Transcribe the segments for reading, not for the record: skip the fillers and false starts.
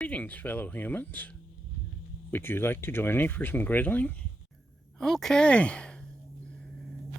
Greetings, fellow humans. Would you like to join me for some griddling? Okay,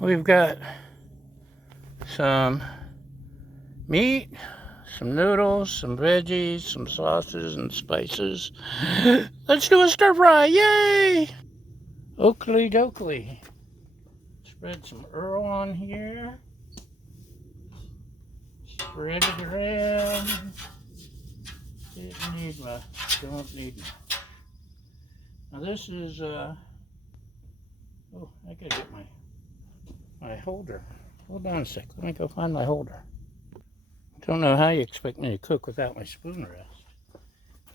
we've got some meat, some noodles, some veggies, some sauces and spices. Let's do a stir fry, yay! Oakley dokley. Spread some Earl on here. Spread it around. Don't need my. Now this is, oh, I gotta get my holder. Hold on a sec, let me go find my holder. Don't know how you expect me to cook without my spoon rest.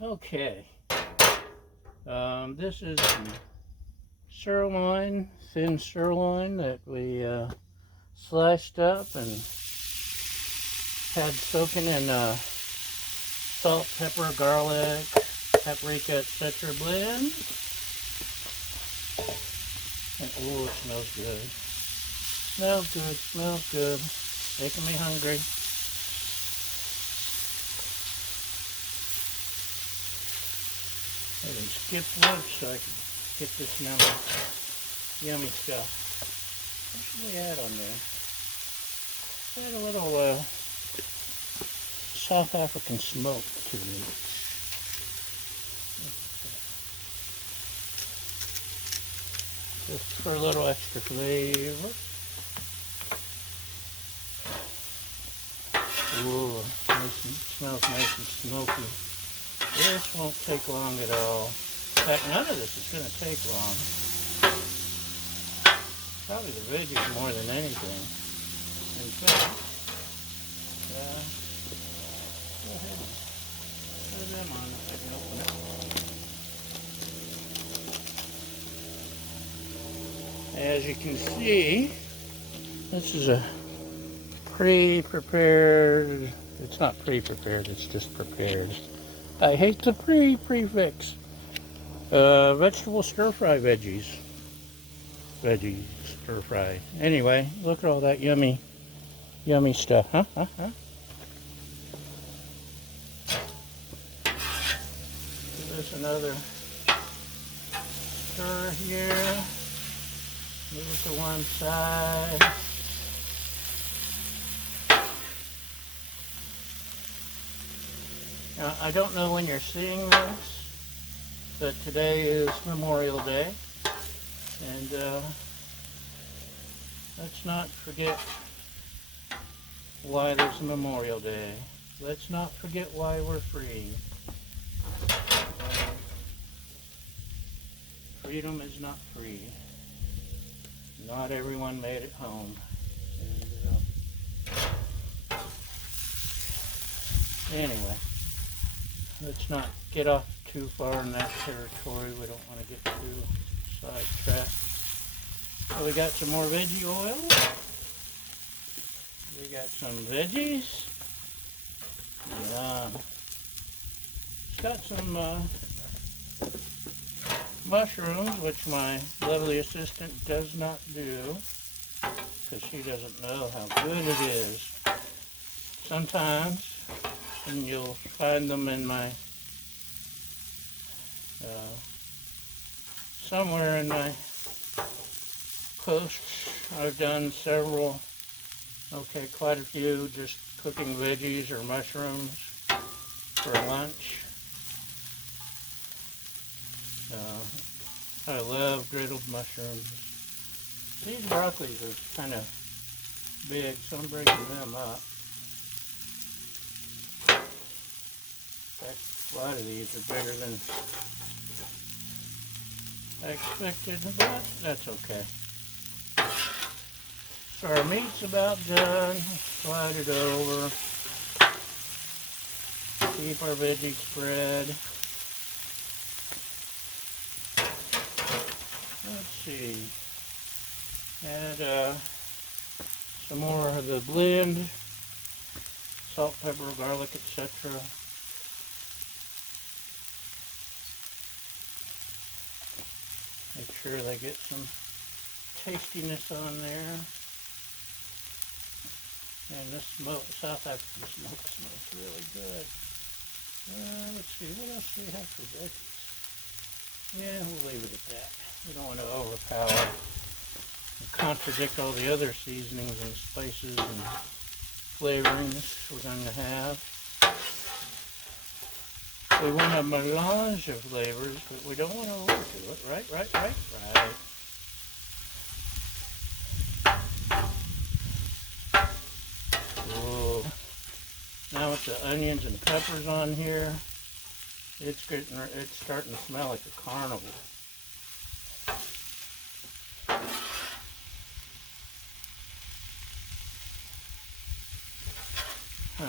Okay. This is sirloin, thin sirloin that we sliced up and had soaking in salt, pepper, garlic, paprika, etc. blend. And oh, it smells good. Smells good. Making me hungry. I can skip lunch so I can get this yummy stuff. What should we add on there? Add a little South African smoke to it. Just for a little extra flavor. Ooh, smells nice and smoky. This won't take long at all. In fact, none of this is going to take long. Probably the veggies more than anything. In fact, go ahead and put them on if I can open it. As you can see, this is a pre-prepared, it's not pre-prepared, it's just prepared. I hate the prefix. Vegetable stir-fry veggies. Veggie stir-fry. Anyway, look at all that yummy stuff, huh? Give this another stir here. Move it to one side. Now, I don't know when you're seeing this, but today is Memorial Day, and let's not forget why there's a Memorial Day. Let's not forget why we're free. Freedom is not free. Not everyone made it home. And, anyway. Let's not get off too far in that territory. We don't want to get too sidetracked. So we got some more veggie oil. We got some veggies. It's got some mushrooms, which my lovely assistant does not do, because she doesn't know how good it is. Sometimes, and you'll find them in my somewhere in my posts. I've done several, quite a few, just cooking veggies or mushrooms for lunch. I love griddled mushrooms. These broccolis are kind of big, so I'm breaking them up. In fact, a lot of these are bigger than I expected, but that's okay. So our meat's about done. Slide it over. Keep our veggie spread. Let's see. Add some more of the blend. Salt, pepper, garlic, etc. Make sure they get some tastiness on there. And this South African smoke smells really good. Let's see, what else do we have for veggies? Yeah, we'll leave it at that. We don't want to overpower and contradict all the other seasonings and spices and flavorings we're going to have. We want a melange of flavors, but we don't want to overdo it. Right. Whoa. Now with the onions and peppers on here, it's starting to smell like a carnival. I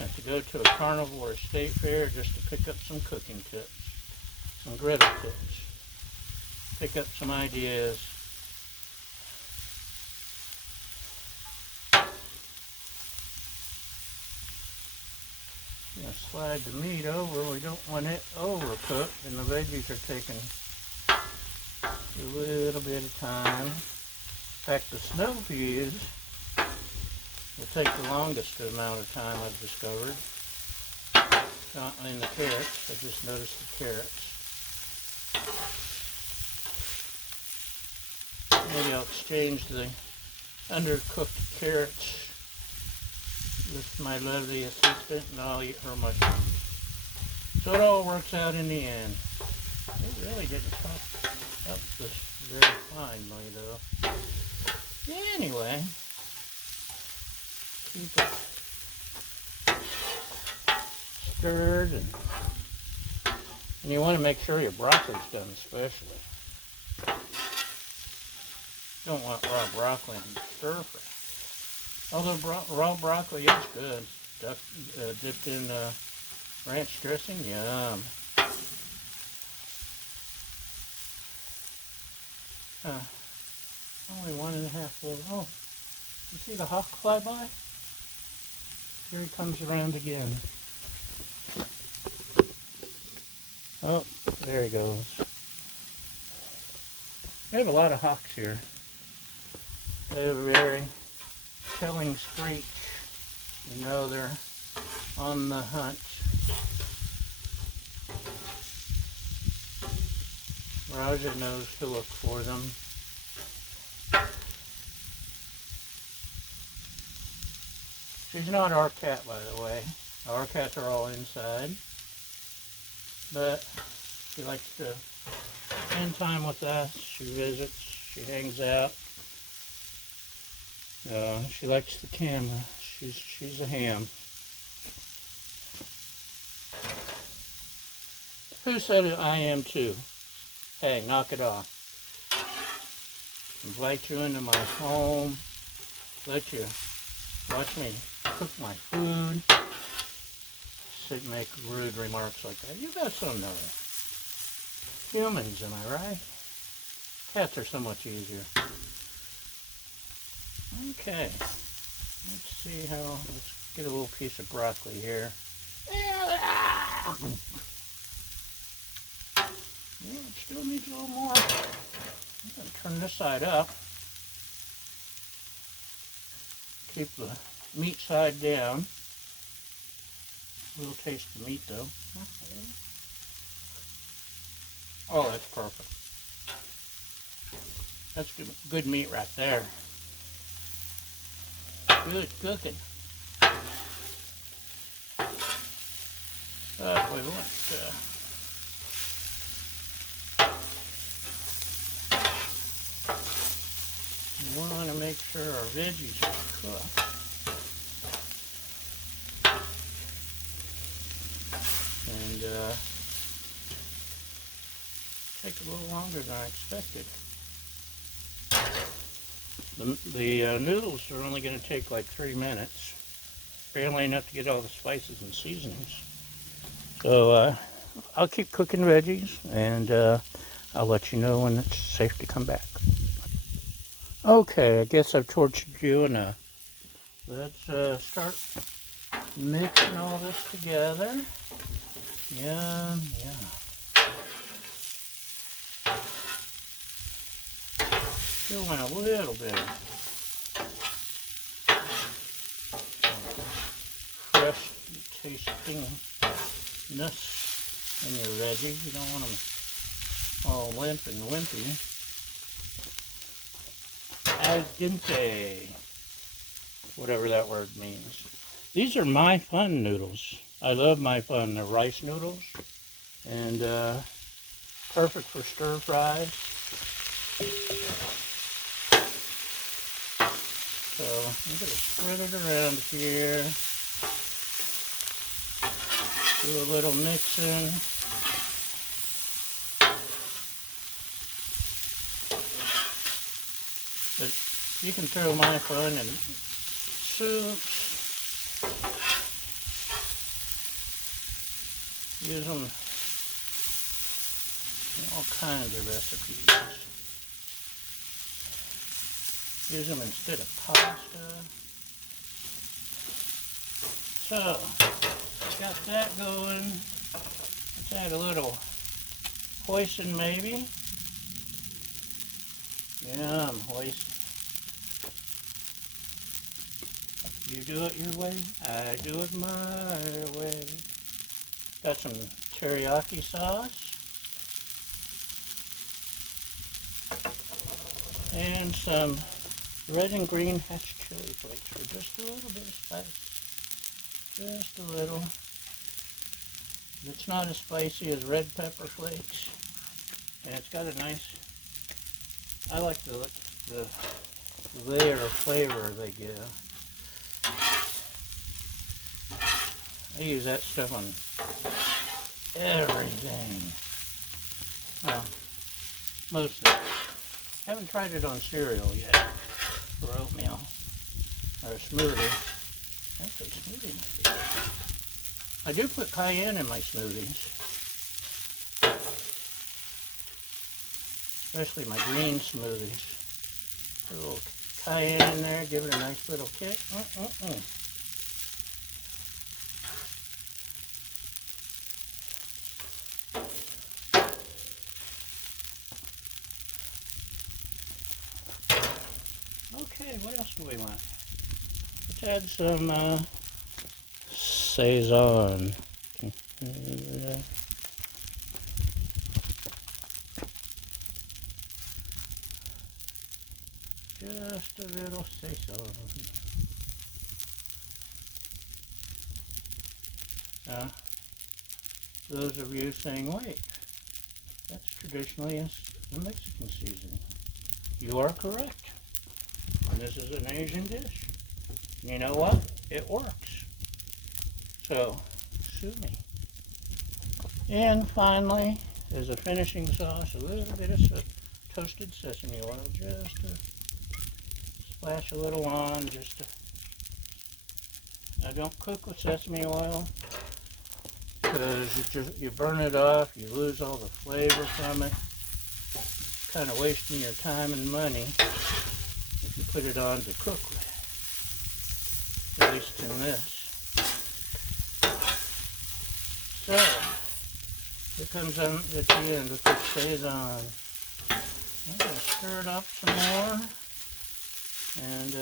have to go to a carnival or a state fair just to pick up some cooking tips, some griddle tips, pick up some ideas. Slide the meat over. We don't want it overcooked, and the veggies are taking a little bit of time. In fact, the snow peas will take the longest amount of time, I've discovered. Not in the carrots. I just noticed the carrots. Maybe I'll exchange the undercooked carrots with my lovely assistant, and I'll eat her mushrooms. So it all works out in the end. It really didn't chop up this very finely, though. Anyway, keep it stirred, and you want to make sure your broccoli's done, especially. You don't want raw broccoli in stir fry. Although raw broccoli is good, dipped in ranch dressing, yum. Only 1.5 little. Oh, you see the hawk fly by? Here he comes around again. Oh, there he goes. We have a lot of hawks here. They have a very telling screech. You know they're on the hunt. Raja knows to look for them. She's not our cat, by the way. Our cats are all inside. But she likes to spend time with us. She visits. She hangs out. She likes the camera. She's a ham. Who said it? I am too. Hey, knock it off. Invite you into my home. Let you watch me cook my food. Make rude remarks like that. You got some nerve. Humans, am I right? Cats are so much easier. Okay. Let's see how. Let's get a little piece of broccoli here. Yeah, it still needs a little more. I'm going to turn this side up. Keep the meat side down. A little taste of meat though. Oh, that's perfect. That's good meat right there. Good cooking. But we want to make sure our veggies are cooked. And take a little longer than I expected. The noodles are only going to take like 3 minutes. Barely enough to get all the spices and seasonings. So I'll keep cooking veggies, and I'll let you know when it's safe to come back. Okay, I guess I've tortured you enough. Let's start mixing all this together. Yum, yum. Still want a little bit of fresh tastingness in your veggies. You don't want them all limp and wimpy. Al dente, whatever that word means. These are my fun noodles. I love my fun. They're rice noodles and perfect for stir fries. So I'm going to spread it around here. Do a little mixing. But you can throw my fun in soups. Use them in all kinds of recipes. Use them instead of pasta. So, got that going. Let's add a little hoisin maybe. Yum, hoisin. You do it your way, I do it my way. Got some teriyaki sauce. And some red and green hatch chili flakes for just a little bit of spice. Just a little. It's not as spicy as red pepper flakes. And it's got a nice, I like the layer of flavor they give. I use that stuff on everything. Well, most of it. Haven't tried it on cereal yet for oatmeal or a smoothie. Actually, smoothie might be good. I do put cayenne in my smoothies, especially my green smoothies. Put a little cayenne in there, give it a nice little kick. Okay, what else do we want? Let's add some Saison. Just a little Saison. Now, those of you saying, wait, that's traditionally a Mexican seasoning. You are correct. And this is an Asian dish. You know what? It works. So, sue me. And finally, as a finishing sauce, a little bit of toasted sesame oil, just to splash a little on, just to. I don't cook with sesame oil because you burn it off, you lose all the flavor from it. Kind of wasting your time and money if you put it on to cook with. At least in this. So, it comes on at the end with it stays on. I'm going to stir it up some more and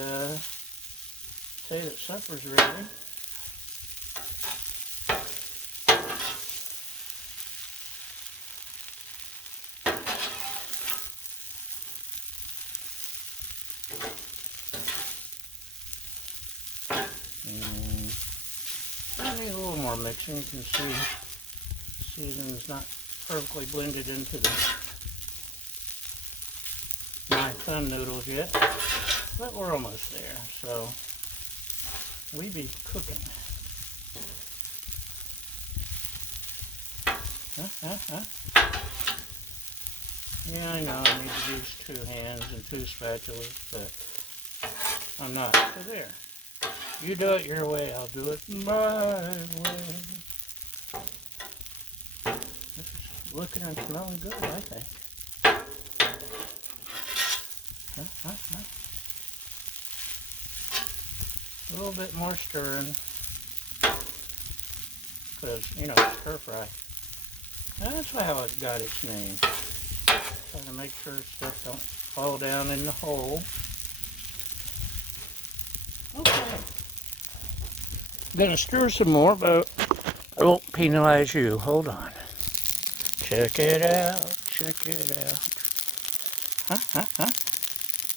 say that supper's ready. I need a little more mixing. You can see the seasoning's not perfectly blended into my fun noodles yet, but we're almost there. So we be cooking. Yeah, I know I need to use 2 hands and 2 spatulas, but I'm not. So there. You do it your way, I'll do it my way. This is looking and smelling good, I think. A little bit more stirring, because, you know, stir fry. That's how it got its name. Trying to make sure stuff don't fall down in the hole. Okay. I'm going to stir some more, but I won't penalize you. Hold on. Check it out. Check it out. Huh?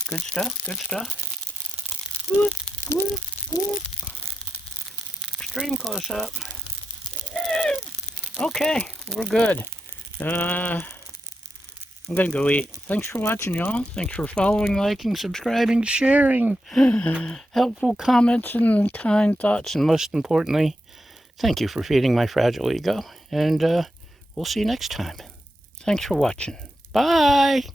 Good stuff. Good stuff. Whoop, whoop, whoop. Extreme close up. Okay, we're good. I'm gonna go eat. Thanks for watching, y'all. Thanks for following, liking, subscribing, sharing, helpful comments and kind thoughts, and most importantly, thank you for feeding my fragile ego. And we'll see you next time. Thanks for watching. Bye.